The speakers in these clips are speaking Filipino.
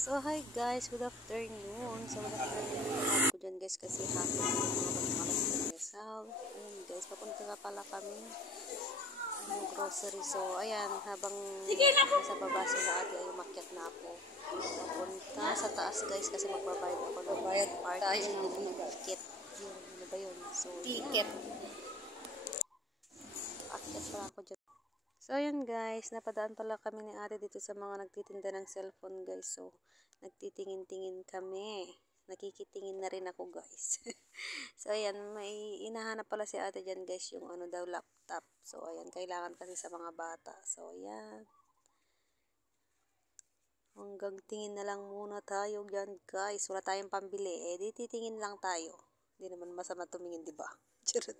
So hi guys, good afternoon. So good afternoon ko dyan guys kasi hapon na mga pagkakas ng Rizal. Ayun guys, papunta na pala kami ng grocery. So ayan, habang nasa baba sila ate ay umakyat na ako. Papunta sa taas guys kasi magbabayad ako ng parking ticket. Ano ba yun? So ticket. Akyat pala ako dyan. So ayan guys, napadaan pala kami ni ate dito sa mga nagtitinda ng cellphone guys. So nagtitingin-tingin kami. Nakikitingin na rin ako guys. So ayan, may inahanap pala si ate dyan guys yung ano daw laptop. So ayan, kailangan kasi sa mga bata. So ayan. Hanggang tingin na lang muna tayo dyan guys. Wala tayong pambili. Eh di titingin lang tayo. Hindi naman masama tumingin, di ba? Charot.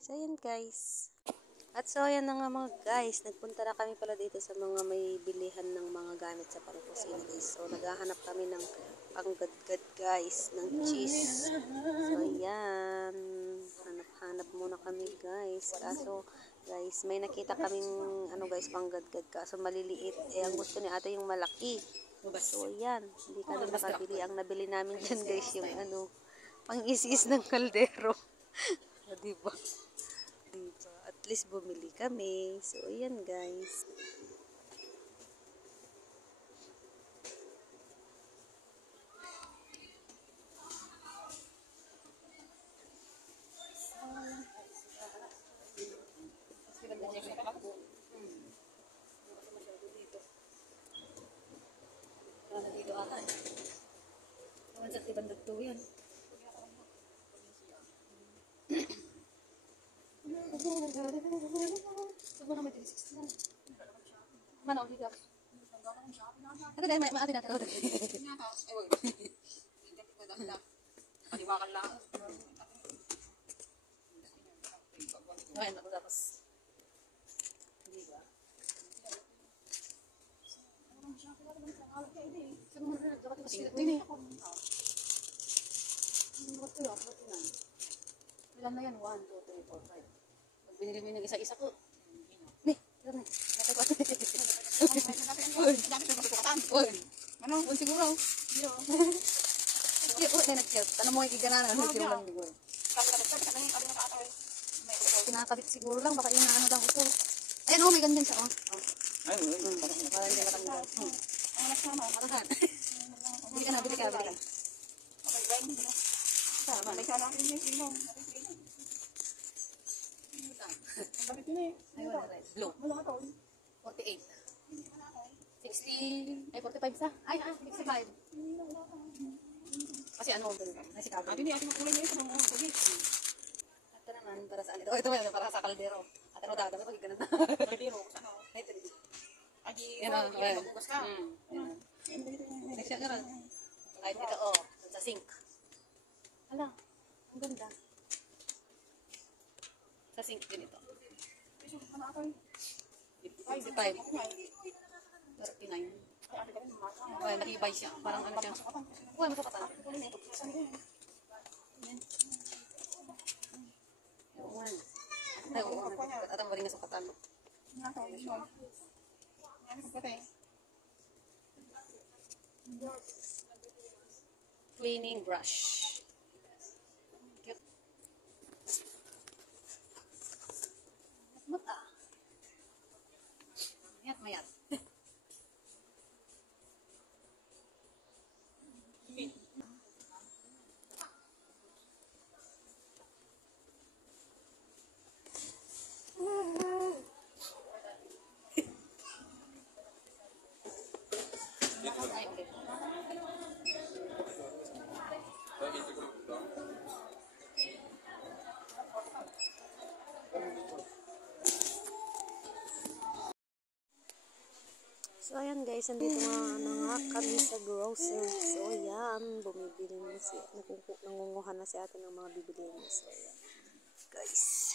So ayan guys. At so ayan na nga mga guys, nagpunta na kami pala dito sa mga may bilihan ng mga gamit sa pangkusina guys. So naghahanap kami ng panggadgad guys, ng cheese. So ayan, hanap-hanap muna kami guys. Kaso guys, may nakita kaming ano guys, panggadgad kaso maliliit. Eh ang gusto ni ate yung malaki. So ayan, hindi kami nakabili. Ang nabili namin dyan guys yung ano, pang-is-is ng kaldero. Diba? Diba? At least bumili kami. So, ayan guys. Dito ata. Naman sa tibandog to yan. Mana ulit ako. Ito dahil maatin natin. Paniwakan lang. Ngayon ako tapos. Hindi ba? Ilan na yan? 1, 2, 3, 4, 5. Pag binili mo yung isa-isa ko. Ni, ilan na. Ano? Siguro. Tanong mo yung igananan. Kinakabit siguro lang. Baka inaano lang ito. Ayan o, may ganyan siya o. Parang hindi matanggal. Ang nasama. Matahan. Bili ka na, bili ka. Okay, bye. Sama. May sana akin yung inom. Ang bakit yun eh? Blue. Wala ka taon. 48. 60. Ay, 45 sa? Ay, 65. Kasi ano, ay si Cabo. Ate ni, ate makulay niya ito. Ito naman, para saan ito? Ito may para sa kaldero. At ano dadami, pag ganun na. Kaldero, ano? Ay, ito dito. Agi, Yan o, ayan. mabugas ka. Nagsya ka rin. Kahit ito, oh, sa sink. Hala, ang ganda. Sa sink din ito. Ano ako eh? 55. 39. Okay, matibay siya. Parang ano siya. Uy, matapatan. Yan. Ewan. Ay, oo. At ang maring nasukatan. Cleaning brush. Cute. Mata. Mayat. So ayan guys, andito na nga kami sa grocery. So ayan, bumibili na si nangunguha na si ate ng mga bibili niya. So ayan guys.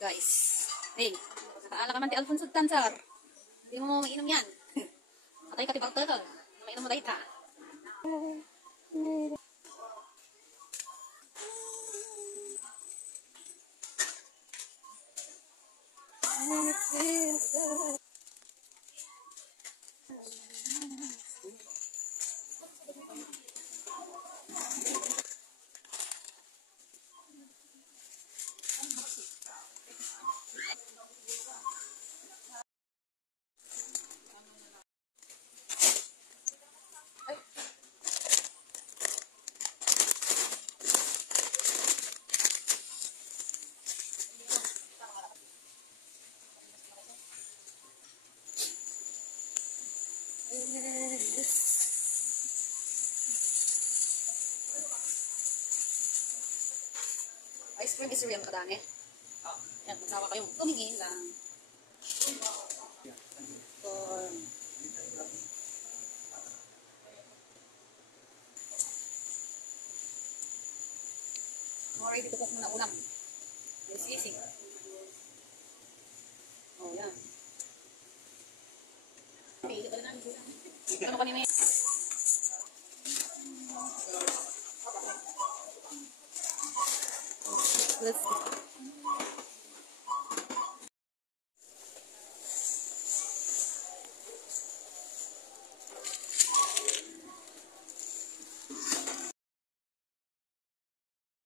Guys, hey, nakaala ka man ti Alfonso Tansar. Hindi mo mainom yan. Patay ka ti Bartol. Mainom mo dahil ka. Ice cream is real kadami. Yan, magsawa kayong tumingin lang. Corn. Already to cook mo na ulam. Yung sisig. Oh, yan. Ano kanina yun? Let's see.